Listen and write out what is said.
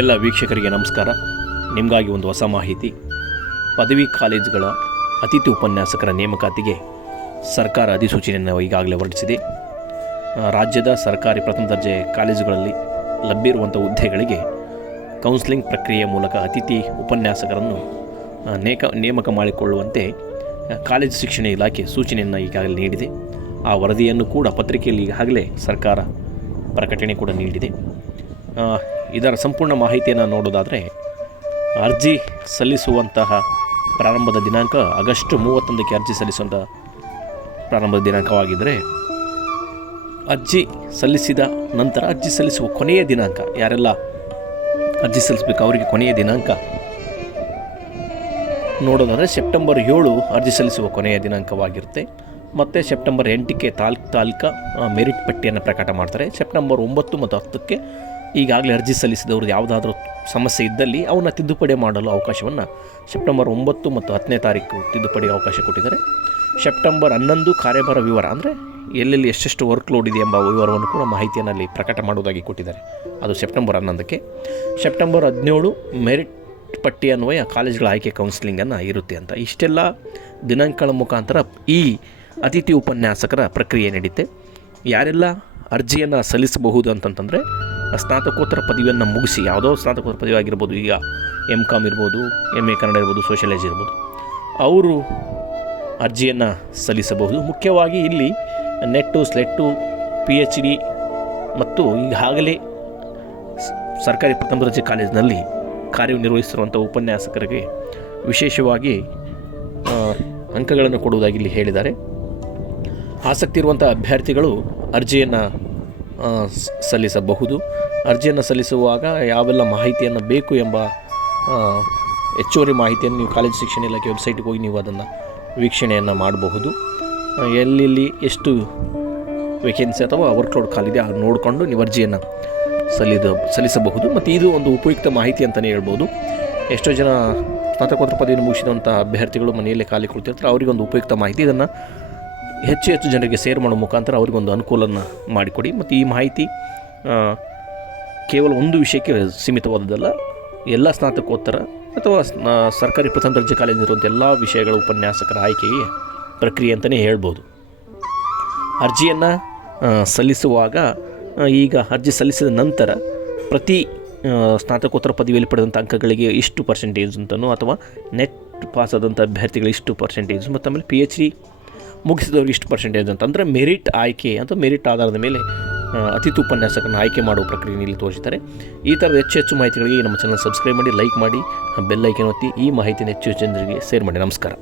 ಎಲ್ಲ ವೀಕ್ಷಕರಿಗೆ ನಮಸ್ಕಾರ. ನಿಮಗಾಗಿ ಒಂದು ಹೊಸ ಮಾಹಿತಿ. ಪದವಿ ಕಾಲೇಜುಗಳ ಅತಿಥಿ ಉಪನ್ಯಾಸಕರ ನೇಮಕಾತಿಗೆ ಸರ್ಕಾರ ಅಧಿಸೂಚನೆಯನ್ನು ಈಗಾಗಲೇ ಹೊರಡಿಸಿದೆ. ರಾಜ್ಯದ ಸರ್ಕಾರಿ ಪ್ರಥಮ ದರ್ಜೆ ಕಾಲೇಜುಗಳಲ್ಲಿ ಲಭ್ಯವಿರುವಂಥ ಹುದ್ದೆಗಳಿಗೆ ಕೌನ್ಸಿಲಿಂಗ್ ಪ್ರಕ್ರಿಯೆಯ ಮೂಲಕ ಅತಿಥಿ ಉಪನ್ಯಾಸಕರನ್ನು ನೇಕ, ನೇಮಕ ಮಾಡಿಕೊಳ್ಳುವಂತೆ ಕಾಲೇಜು ಶಿಕ್ಷಣ ಇಲಾಖೆ ಸೂಚನೆಯನ್ನು ಈಗಾಗಲೇ ನೀಡಿದೆ. ಆ ವರದಿಯನ್ನು ಕೂಡ ಪತ್ರಿಕೆಯಲ್ಲಿ ಈಗಾಗಲೇ ಸರ್ಕಾರ ಪ್ರಕಟಣೆ ಕೂಡ ನೀಡಿದೆ. ಇದರ ಸಂಪೂರ್ಣ ಮಾಹಿತಿಯನ್ನು ನೋಡೋದಾದರೆ ಅರ್ಜಿ ಸಲ್ಲಿಸುವಂತಹ ಪ್ರಾರಂಭದ ದಿನಾಂಕ ಆಗಸ್ಟ್ ಮೂವತ್ತೊಂದಕ್ಕೆ ಅರ್ಜಿ ಸಲ್ಲಿಸುವಂಥ ಪ್ರಾರಂಭದ ದಿನಾಂಕವಾಗಿದ್ದರೆ ಅರ್ಜಿ ಸಲ್ಲಿಸಿದ ನಂತರ ಅರ್ಜಿ ಸಲ್ಲಿಸುವ ಕೊನೆಯ ದಿನಾಂಕ, ಯಾರೆಲ್ಲ ಅರ್ಜಿ ಸಲ್ಲಿಸಬೇಕು ಅವರಿಗೆ ಕೊನೆಯ ದಿನಾಂಕ ನೋಡೋದಾದರೆ ಸೆಪ್ಟೆಂಬರ್ ಏಳು ಅರ್ಜಿ ಸಲ್ಲಿಸುವ ಕೊನೆಯ ದಿನಾಂಕವಾಗಿರುತ್ತೆ. ಮತ್ತು ಸೆಪ್ಟೆಂಬರ್ ಎಂಟಕ್ಕೆ ತಾಲೂಕ್, ತಾಲೂಕ ಮೆರಿಟ್ ಪಟ್ಟಿಯನ್ನು ಪ್ರಕಟ ಮಾಡ್ತಾರೆ. ಸೆಪ್ಟೆಂಬರ್ ಒಂಬತ್ತು ಮತ್ತು ಹತ್ತಕ್ಕೆ ಈಗಾಗಲೇ ಅರ್ಜಿ ಸಲ್ಲಿಸಿದವರು ಯಾವುದಾದ್ರೂ ಸಮಸ್ಯೆ ಇದ್ದಲ್ಲಿ ಅವನ್ನ ತಿದ್ದುಪಡಿ ಮಾಡಲು ಅವಕಾಶವನ್ನು ಸೆಪ್ಟೆಂಬರ್ ಒಂಬತ್ತು ಮತ್ತು ಹತ್ತನೇ ತಾರೀಕು ತಿದ್ದುಪಡಿಗೆ ಅವಕಾಶ ಕೊಟ್ಟಿದ್ದಾರೆ. ಸೆಪ್ಟೆಂಬರ್ ಹನ್ನೊಂದು ಕಾರ್ಯಭಾರ ವಿವರ ಅಂದರೆ ಎಲ್ಲೆಲ್ಲಿ ಎಷ್ಟೆಷ್ಟು ವರ್ಕ್ ಲೋಡ್ ಇದೆ ಎಂಬ ವಿವರವನ್ನು ಕೂಡ ಮಾಹಿತಿಯನ್ನು ಪ್ರಕಟ ಮಾಡುವುದಾಗಿ ಕೊಟ್ಟಿದ್ದಾರೆ. ಅದು ಸೆಪ್ಟೆಂಬರ್ ಹನ್ನೊಂದಕ್ಕೆ. ಸೆಪ್ಟೆಂಬರ್ ಹದಿನೇಳು ಮೆರಿಟ್ ಪಟ್ಟಿ ಅನ್ವಯ ಕಾಲೇಜ್ಗಳ ಆಯ್ಕೆ ಕೌನ್ಸಿಲಿಂಗನ್ನು ಇರುತ್ತೆ ಅಂತ. ಇಷ್ಟೆಲ್ಲ ದಿನಾಂಕಗಳ ಮುಖಾಂತರ ಈ ಅತಿಥಿ ಉಪನ್ಯಾಸಕರ ಪ್ರಕ್ರಿಯೆ ನಡೀತೆ. ಯಾರೆಲ್ಲ ಅರ್ಜಿಯನ್ನು ಸಲ್ಲಿಸಬಹುದು ಅಂತಂತಂದರೆ ಸ್ನಾತಕೋತ್ತರ ಪದವಿಯನ್ನು ಮುಗಿಸಿ, ಯಾವುದೋ ಸ್ನಾತಕೋತ್ತರ ಪದವಿ ಆಗಿರ್ಬೋದು, ಈಗ ಎಂ ಕಾಮ್ ಇರ್ಬೋದು ಎಂ ಎ ಕನ್ನಡ ಇರ್ಬೋದು ಸೋಷಿಯಲೈಜ್ ಇರ್ಬೋದು, ಅವರು ಅರ್ಜಿಯನ್ನು ಸಲ್ಲಿಸಬಹುದು. ಮುಖ್ಯವಾಗಿ ಇಲ್ಲಿ ನೆಟ್ಟು, ಸ್ಲೆಟ್ಟು ಪಿ ಎಚ್ ಡಿ ಮತ್ತು ಈಗಾಗಲೇ ಸರ್ಕಾರಿ ಪ್ರಥಮ ದರ್ಜೆ ಕಾಲೇಜಿನಲ್ಲಿ ಕಾರ್ಯನಿರ್ವಹಿಸಿರುವಂಥ ಉಪನ್ಯಾಸಕರಿಗೆ ವಿಶೇಷವಾಗಿ ಅಂಕಗಳನ್ನು ಕೊಡುವುದಾಗಿ ಇಲ್ಲಿ ಹೇಳಿದ್ದಾರೆ. ಆಸಕ್ತಿ ಇರುವಂಥ ಅಭ್ಯರ್ಥಿಗಳು ಅರ್ಜಿಯನ್ನು ಸಲ್ಲಿಸಬಹುದು. ಅರ್ಜಿಯನ್ನು ಸಲ್ಲಿಸುವಾಗ ಯಾವೆಲ್ಲ ಮಾಹಿತಿಯನ್ನು ಬೇಕು ಎಂಬ ಹೆಚ್ಚುವರಿ ಮಾಹಿತಿಯನ್ನು ನೀವು ಕಾಲೇಜು ಶಿಕ್ಷಣ ಇಲಾಖೆ ವೆಬ್ಸೈಟ್ಗೆ ಹೋಗಿ ನೀವು ಅದನ್ನು ವೀಕ್ಷಣೆಯನ್ನು ಮಾಡಬಹುದು. ಎಲ್ಲೆಲ್ಲಿ ಎಷ್ಟು ವೇಕೆನ್ಸಿ ಅಥವಾ ವರ್ಕ್ಲೋಡ್ ಖಾಲಿದೆ ಅದು ನೋಡಿಕೊಂಡು ನೀವು ಅರ್ಜಿಯನ್ನು ಸಲ್ಲಿದ, ಸಲ್ಲಿಸಬಹುದು. ಮತ್ತು ಇದು ಒಂದು ಉಪಯುಕ್ತ ಮಾಹಿತಿ ಅಂತಲೇ ಹೇಳ್ಬೋದು. ಎಷ್ಟೋ ಜನ ಸ್ನಾತಕೋತ್ತರ ಪದವಿಯನ್ನು ಮುಗಿಸಿದಂಥ ಅಭ್ಯರ್ಥಿಗಳು ಮನೆಯಲ್ಲೇ ಖಾಲಿ ಅವರಿಗೆ ಅವರಿಗೊಂದು ಉಪಯುಕ್ತ ಮಾಹಿತಿ. ಇದನ್ನು ಹೆಚ್ಚು ಹೆಚ್ಚು ಜನರಿಗೆ ಸೇರ್ ಮಾಡೋ ಮುಖಾಂತರ ಅವರಿಗೊಂದು ಅನುಕೂಲನ ಮಾಡಿಕೊಡಿ. ಮತ್ತು ಈ ಮಾಹಿತಿ ಕೇವಲ ಒಂದು ವಿಷಯಕ್ಕೆ ಸೀಮಿತವಾದದ್ದಲ್ಲ, ಎಲ್ಲ ಸ್ನಾತಕೋತ್ತರ ಅಥವಾ ಸರ್ಕಾರಿ ಪ್ರಥಮ ದರ್ಜೆ ಕಾಲೇಜಿನಲ್ಲಿರುವಂಥ ಎಲ್ಲ ವಿಷಯಗಳ ಉಪನ್ಯಾಸಕರ ಆಯ್ಕೆಗೆ ಪ್ರಕ್ರಿಯೆ ಅಂತಲೇ ಹೇಳ್ಬೋದು. ಅರ್ಜಿಯನ್ನು ಸಲ್ಲಿಸುವಾಗ ಈಗ ಅರ್ಜಿ ಸಲ್ಲಿಸಿದ ನಂತರ ಪ್ರತಿ ಸ್ನಾತಕೋತ್ತರ ಪದವಿಯಲ್ಲಿ ಪಡೆದಂಥ ಅಂಕಗಳಿಗೆ ಇಷ್ಟು ಪರ್ಸೆಂಟೇಜ್ ಅಂತನೋ ಅಥವಾ ನೆಟ್ ಪಾಸ್ ಆದಂಥ ಅಭ್ಯರ್ಥಿಗಳು ಇಷ್ಟು ಪರ್ಸೆಂಟೇಜ್ ಮತ್ತು ಆಮೇಲೆ ಪಿ ಎಚ್ ಡಿ ಮುಗಿಸಿದವ್ರಿಗೆ ಇಷ್ಟು ಪರ್ಸೆಂಟೇಜ್ ಅಂತ. ಅಂದರೆ ಮೆರಿಟ್ ಆಯ್ಕೆ ಅಂತ ಮೆರಿಟ್ ಆಧಾರದ ಮೇಲೆ ಅತಿಥಿ ಉಪನ್ಯಾಸಕರನ್ನು ಆಯ್ಕೆ ಮಾಡುವ ಪ್ರಕ್ರಿಯೆ ಇಲ್ಲಿ ತೋರಿಸ್ತಾರೆ ಈ ಥರದ ಹೆಚ್ಚು ಹೆಚ್ಚು ಮಾಹಿತಿಗಳಿಗೆ ನಮ್ಮ ಚಾನಲ್ ಸಬ್ಸ್ಕ್ರೈಬ್ ಮಾಡಿ ಲೈಕ್ ಮಾಡಿ ಬೆಲ್ ಐಕನ್ ಒತ್ತಿ ಈ ಮಾಹಿತಿಯನ್ನು ಹೆಚ್ಚು ಹೆಚ್ಚು ಜನರಿಗೆ ಶೇರ್ ಮಾಡಿ. ನಮಸ್ಕಾರ.